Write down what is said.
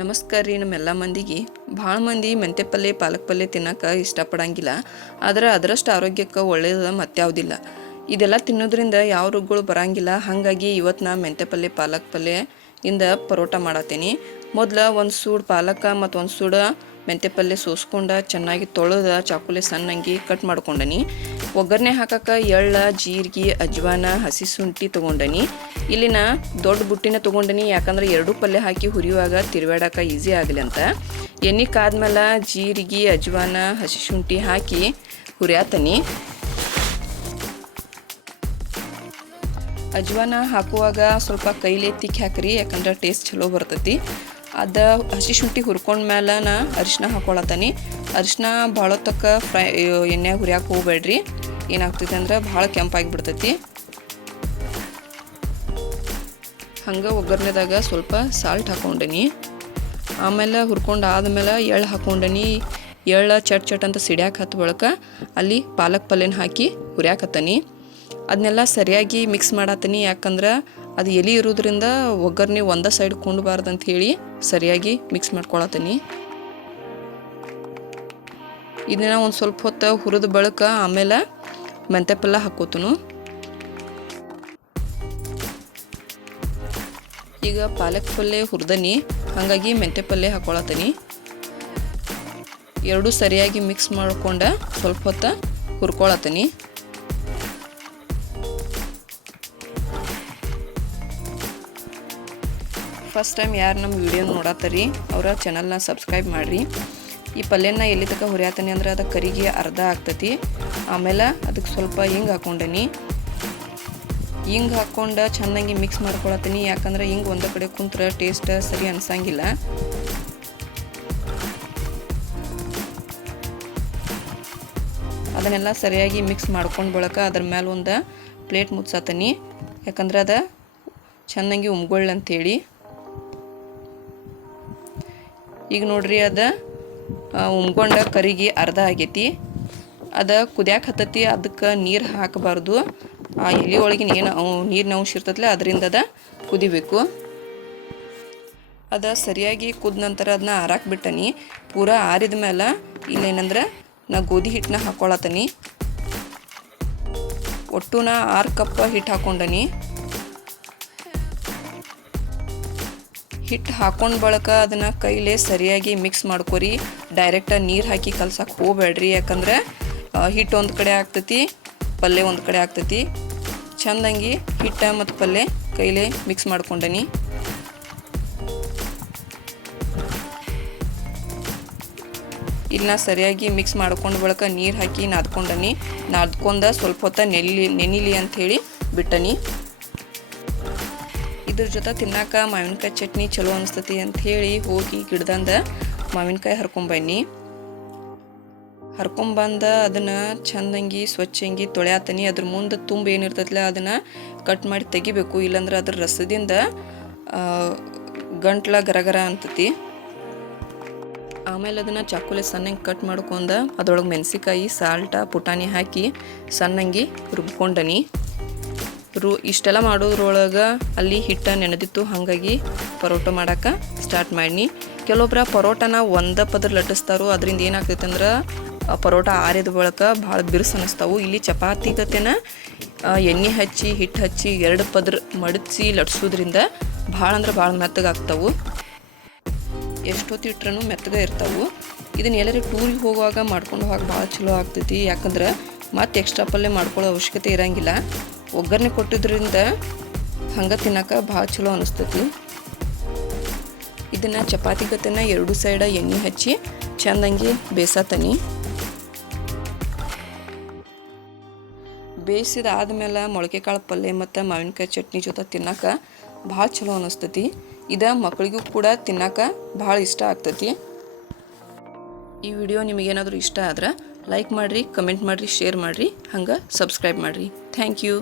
ನಮಸ್ಕಾರ ರೀ. ನಮ್ಮೆಲ್ಲ ಮಂದಿಗೆ ಭಾಳ ಮಂದಿ ಮೆಂತ್ಯ ಪಲ್ಯ ಪಾಲಕ್ ಪಲ್ಯ ತಿನ್ನೋಕೆ ಇಷ್ಟಪಡಂಗಿಲ್ಲ. ಆದರೆ ಅದರಷ್ಟು ಆರೋಗ್ಯಕ್ಕೆ ಒಳ್ಳೆಯದು ಮತ್ಯಾವುದಿಲ್ಲ. ಇದೆಲ್ಲ ತಿನ್ನೋದ್ರಿಂದ ಯಾವ ರೋಗಗಳು ಬರಂಗಿಲ್ಲ. ಹಾಗಾಗಿ ಇವತ್ತು ನಾ ಮೆಂತ್ಯ ಪಲ್ಯ ಪಾಲಕ್ ಪಲ್ಯ ಇಂದ ಪರೋಟ ಮಾಡತ್ತೀನಿ. ಮೊದಲು ಒಂದು ಸೂಡು ಪಾಲಕ ಮತ್ತು ಒಂದು ಸೂಡು ಮೆಂತ್ಯ ಪಲ್ಯ ಸೋಸ್ಕೊಂಡು ಚೆನ್ನಾಗಿ ತೊಳೆದು ಚಾಕುಲೆ ಸಣ್ಣಂಗಿ ಕಟ್ ಮಾಡ್ಕೊಂಡನಿ. ಒಗ್ಗರಣೆ ಹಾಕಕ್ಕೆ ಎಳ್ಳು, ಜೀರಿಗೆ, ಅಜ್ವಾನ, ಹಸಿ ಶುಂಠಿ ತೊಗೊಂಡನಿ. ಇಲ್ಲಿನ ದೊಡ್ಡ ಬುಟ್ಟಿನ ತೊಗೊಂಡನಿ, ಯಾಕಂದ್ರೆ ಎರಡೂ ಪಲ್ಯ ಹಾಕಿ ಹುರಿಯುವಾಗ ತಿರುವಾಡಕ್ಕೆ ಈಸಿ ಆಗಲಿ ಅಂತ. ಎಣ್ಣೆ ಕಾದ್ಮೇಲೆ ಜೀರಿಗೆ, ಅಜ್ವಾನ, ಹಸಿ ಶುಂಠಿ ಹಾಕಿ ಹುರಿಯಾತನಿ. ಅಜ್ವಾನ ಹಾಕುವಾಗ ಸ್ವಲ್ಪ ಕೈಲಿ ತಿಕ್ಕಿ ಹಾಕ್ರಿ, ಯಾಕಂದ್ರೆ ಟೇಸ್ಟ್ ಚಲೋ ಬರ್ತೈತಿ. ಅದು ಹಸಿ ಶುಂಠಿ ಹುರ್ಕೊಂಡ್ಮೇಲೆ ನಾ ಅರಿಶಿನ ಹಾಕೊಳತ್ತೀನಿ. ಅರಿಶಿನ ಭಾಳ ತಕ್ಕ ಎಣ್ಣೆ ಹುರಿಯಾಕೆ ಹೋಗ್ಬೇಡ್ರಿ. ಏನಾಗ್ತೈತಿ ಅಂದ್ರೆ ಭಾಳ ಕೆಂಪಾಗಿಬಿಡ್ತೈತಿ. ಹಂಗೆ ಒಗ್ಗರಣೆದಾಗ ಸ್ವಲ್ಪ ಸಾಲ್ಟ್ ಹಾಕ್ಕೊಂಡನಿ. ಆಮೇಲೆ ಹುರ್ಕೊಂಡು ಆದಮೇಲೆ ಎಳ್ಳು ಹಾಕ್ಕೊಂಡನಿ. ಎಳ್ಳು ಚಟ್ ಚಟ್ ಅಂತ ಸಿಡ್ಯಾಕೆ ಹತ್ತು ಬಳಕ ಅಲ್ಲಿ ಪಾಲಕ್ ಪಲ್ಯನ ಹಾಕಿ ಹುರಿಯಾಕತ್ತೀನಿ. ಅದನ್ನೆಲ್ಲ ಸರಿಯಾಗಿ ಮಿಕ್ಸ್ ಮಾಡತ್ತೀನಿ, ಯಾಕಂದ್ರೆ ಅದು ಎಲೆ ಇರೋದ್ರಿಂದ ಒಗ್ಗರಣೆ ಒಂದೇ ಸೈಡ್ ಕೊಂಡಬಾರ್ದಂತ ಹೇಳಿ ಸರಿಯಾಗಿ ಮಿಕ್ಸ್ ಮಾಡ್ಕೊಳತ್ತೀನಿ. ಇದನ್ನ ಒಂದು ಸ್ವಲ್ಪ ಹೊತ್ತು ಹುರಿದ ಬಳಕ ಆಮೇಲೆ ಮೆಂತ್ಯ ಪಲ್ಯ ಹಾಕೋತನು. ಈಗ ಪಾಲಕ್ ಪಲ್ಯ ಹುರಿದನಿ, ಹಾಗಾಗಿ ಮೆಂತ್ಯ ಪಲ್ಯ ಹಾಕೊಳತ್ತೀನಿ. ಎರಡೂ ಸರಿಯಾಗಿ ಮಿಕ್ಸ್ ಮಾಡ್ಕೊಂಡು ಸ್ವಲ್ಪ ಹೊತ್ತು ಹುರ್ಕೊಳತ್ತೀನಿ. ಫಸ್ಟ್ ಟೈಮ್ ಯಾರು ನಮ್ಮ ವಿಡಿಯೋ ನೋಡತ್ತರಿ ಅವರ ಚಾನಲ್ನ ಸಬ್ಸ್ಕ್ರೈಬ್ ಮಾಡಿರಿ. ಈ ಪಲ್ಯನ ಎಲ್ಲಿ ತನಕ ಹುರಿಯಾತನಿ ಅಂದ್ರೆ ಅದು ಕರಿಗೆ ಅರ್ಧ ಆಗ್ತೈತಿ. ಆಮೇಲೆ ಅದಕ್ಕೆ ಸ್ವಲ್ಪ ಹಿಂಗೆ ಹಾಕ್ಕೊಂಡನಿ. ಹಿಂಗೆ ಹಾಕ್ಕೊಂಡು ಚೆನ್ನಾಗಿ ಮಿಕ್ಸ್ ಮಾಡ್ಕೊಳತ್ತೀನಿ, ಯಾಕಂದ್ರೆ ಹಿಂಗೆ ಒಂದೇ ಕಡೆ ಕುಂತ್ರೆ ಟೇಸ್ಟ್ ಸರಿ ಅನ್ಸಂಗಿಲ್ಲ. ಅದನ್ನೆಲ್ಲ ಸರಿಯಾಗಿ ಮಿಕ್ಸ್ ಮಾಡ್ಕೊಂಡು ಬಳಕ ಅದ್ರ ಮೇಲೆ ಒಂದು ಪ್ಲೇಟ್ ಮುಚ್ಚಾತೀನಿ, ಯಾಕಂದ್ರೆ ಅದು ಚೆನ್ನಾಗಿ ಉಮ್ಗೊಳ್ಳಂತೇಳಿ. ಈಗ ನೋಡ್ರಿ, ಅದು ಉಮ್ಗೊಂಡ ಕರಿಗೆ ಅರ್ಧ ಆಗೈತಿ. ಅದು ಕುದಿಯಾಕೆ ಹತ್ತತಿ, ಅದಕ್ಕೆ ನೀರು ಹಾಕಬಾರ್ದು. ಆ ಎಲೆ ಒಳಗಿನ ಏನು ನೀರಿನ ಅಂಶ ಇರ್ತೈತಲ್ಲ ಅದರಿಂದ ಅದು ಕುದಿಬೇಕು. ಅದು ಸರಿಯಾಗಿ ಕುದ ನಂತರ ಅದನ್ನ ಆರಾಕ್ ಬಿಟ್ಟನಿ. ಪೂರಾ ಆರಿದ ಮೇಲೆ ಇಲ್ಲೇನಂದ್ರೆ ನಾ ಗೋಧಿ ಹಿಟ್ಟನ್ನ ಹಾಕ್ಕೊಳತ್ತೀನಿ. ಒಟ್ಟು ನಾ 6 ಕಪ್ ಹಿಟ್ಟು ಹಾಕ್ಕೊಂಡನಿ. ಹಿಟ್ಟು ಹಾಕೊಂಡು ಬಳಕ ಅದನ್ನು ಕೈಲೇ ಸರಿಯಾಗಿ ಮಿಕ್ಸ್ ಮಾಡ್ಕೊರಿ. ಡೈರೆಕ್ಟಾಗಿ ನೀರು ಹಾಕಿ ಕಲ್ಸಕ್ಕೆ ಹೋಗ್ಬೇಡ್ರಿ, ಯಾಕಂದ್ರೆ ಹಿಟ್ಟು ಒಂದು ಕಡೆ ಆಗ್ತೈತಿ, ಪಲ್ಯ ಒಂದು ಕಡೆ ಆಗ್ತೈತಿ. ಚೆಂದಂಗಿ ಹಿಟ್ಟು ಮತ್ತು ಪಲ್ಯ ಕೈಲೇ ಮಿಕ್ಸ್ ಮಾಡ್ಕೊಂಡನಿ. ಇನ್ನು ಸರಿಯಾಗಿ ಮಿಕ್ಸ್ ಮಾಡ್ಕೊಂಡು ಬಳಕ ನೀರು ಹಾಕಿ ನಾದ್ಕೊಂಡು ಸ್ವಲ್ಪ ಹೊತ್ತು ನೆನಿಲಿ ಅಂಥೇಳಿ ಬಿಟ್ಟನಿ. ಇದ್ರ ಜೊತೆ ತಿನ್ನಾಕ ಮಾವಿನಕಾಯಿ ಚಟ್ನಿ ಚಲೋ ಅನಿಸ್ತತಿ ಅಂಥೇಳಿ ಹೋಗಿ ಗಿಡದಿಂದ ಮಾವಿನಕಾಯಿ ಹರ್ಕೊಂಬಂದು ಅದನ್ನು ಚೆಂದಂಗಿ ಸ್ವಚ್ಛಂಗಿ ತೊಳೆಯತ್ತೀನಿ. ಅದ್ರ ಮುಂದೆ ತುಂಬ ಏನಿರ್ತೈತಲ್ಲ ಅದನ್ನು ಕಟ್ ಮಾಡಿ ತೆಗಿಬೇಕು, ಇಲ್ಲಾಂದ್ರೆ ಅದ್ರ ರಸದಿಂದ ಗಂಟ್ಲ ಗರಗರ ಅಂತತಿ. ಆಮೇಲೆ ಅದನ್ನು ಚಾಕುಲೆ ಸಣ್ಣಂಗೆ ಕಟ್ ಮಾಡ್ಕೊಂಡು ಅದ್ರೊಳಗೆ ಮೆಣಸಿಕಾಯಿ, ಸಾಲ್ಟ, ಪುಟಾಣಿ ಹಾಕಿ ಸಣ್ಣಂಗಿ ರುಬ್ಕೊಂಡನಿ. ಇಷ್ಟೆಲ್ಲ ಮಾಡೋದ್ರೊಳಗೆ ಅಲ್ಲಿ ಹಿಟ್ಟು ನೆನೆದಿತ್ತು, ಹಾಗಾಗಿ ಪರೋಟ ಮಾಡೋಕೆ ಸ್ಟಾರ್ಟ್ ಮಾಡಿ. ಕೆಲವೊಬ್ಬರ ಪರೋಟನ ಒಂದೇ ಪದ್ರ ಲಟ್ಟಿಸ್ತಾರೋ, ಅದರಿಂದ ಏನಾಗ್ತೈತೆ ಅಂದ್ರೆ ಪರೋಟ ಆರಿದ ಬಳಕ ಭಾಳ ಬಿರುಸು ಅನ್ನಿಸ್ತಾವು. ಇಲ್ಲಿ ಚಪಾತಿ ಗತೆನ ಎಣ್ಣೆ ಹಚ್ಚಿ ಹಿಟ್ಟು ಹಚ್ಚಿ 2 ಪದ್ರ ಮಡಚಿ ಲಟ್ಸೋದ್ರಿಂದ ಭಾಳ ಅಂದ್ರೆ ಭಾಳ ಮೆತ್ತಗಾಗ್ತಾವು. ಎಷ್ಟೊತ್ತು ಇಟ್ರೂ ಮೆತ್ತಗೆ ಇರ್ತಾವೆ. ಇದನ್ನ ಎಲ್ಲರೂ ಟೂರಿಗೆ ಹೋಗುವಾಗ ಮಾಡ್ಕೊಂಡು ಹೋಗಿ ಭಾಳ ಚಲೋ ಆಗ್ತೈತಿ, ಯಾಕಂದ್ರೆ ಮತ್ತೆ ಎಕ್ಸ್ಟ್ರಾ ಪಲ್ಯ ಮಾಡ್ಕೊಳ್ಳೋ ಅವಶ್ಯಕತೆ ಇರೋಂಗಿಲ್ಲ. ಒಗ್ಗರಣೆ ಕೊಟ್ಟಿದ್ರಿಂದ ಹಂಗೆ ತಿನ್ನೋಕೆ ಭಾಳ ಚಲೋ ಅನಿಸ್ತೈತಿ. ಇದನ್ನು ಚಪಾತಿ ಗತೆನ 2 ಸೈಡ ಎಣ್ಣೆ ಹಚ್ಚಿ ಚೆಂದಂಗಿ ಬೇಯಿಸತ್ತೀನಿ. ಬೇಯಿಸಿದ ಆದಮೇಲೆ ಮೊಳಕೆ ಕಾಳು ಪಲ್ಯ ಮತ್ತು ಮಾವಿನಕಾಯಿ ಚಟ್ನಿ ಜೊತೆ ತಿನ್ನೋಕೆ ಭಾಳ ಚಲೋ ಅನಿಸ್ತೈತಿ. ಇದು ಮಕ್ಕಳಿಗೂ ಕೂಡ ತಿನ್ನೋಕೆ ಭಾಳ ಇಷ್ಟ ಆಗ್ತೈತಿ. ಈ ವಿಡಿಯೋ ನಿಮಗೇನಾದರೂ ಇಷ್ಟ ಆದ್ರೆ ಲೈಕ್ ಮಾಡಿರಿ, ಕಮೆಂಟ್ ಮಾಡಿರಿ, ಶೇರ್ ಮಾಡಿರಿ, ಹಂಗೆ ಸಬ್ಸ್ಕ್ರೈಬ್ ಮಾಡಿರಿ. Thank you.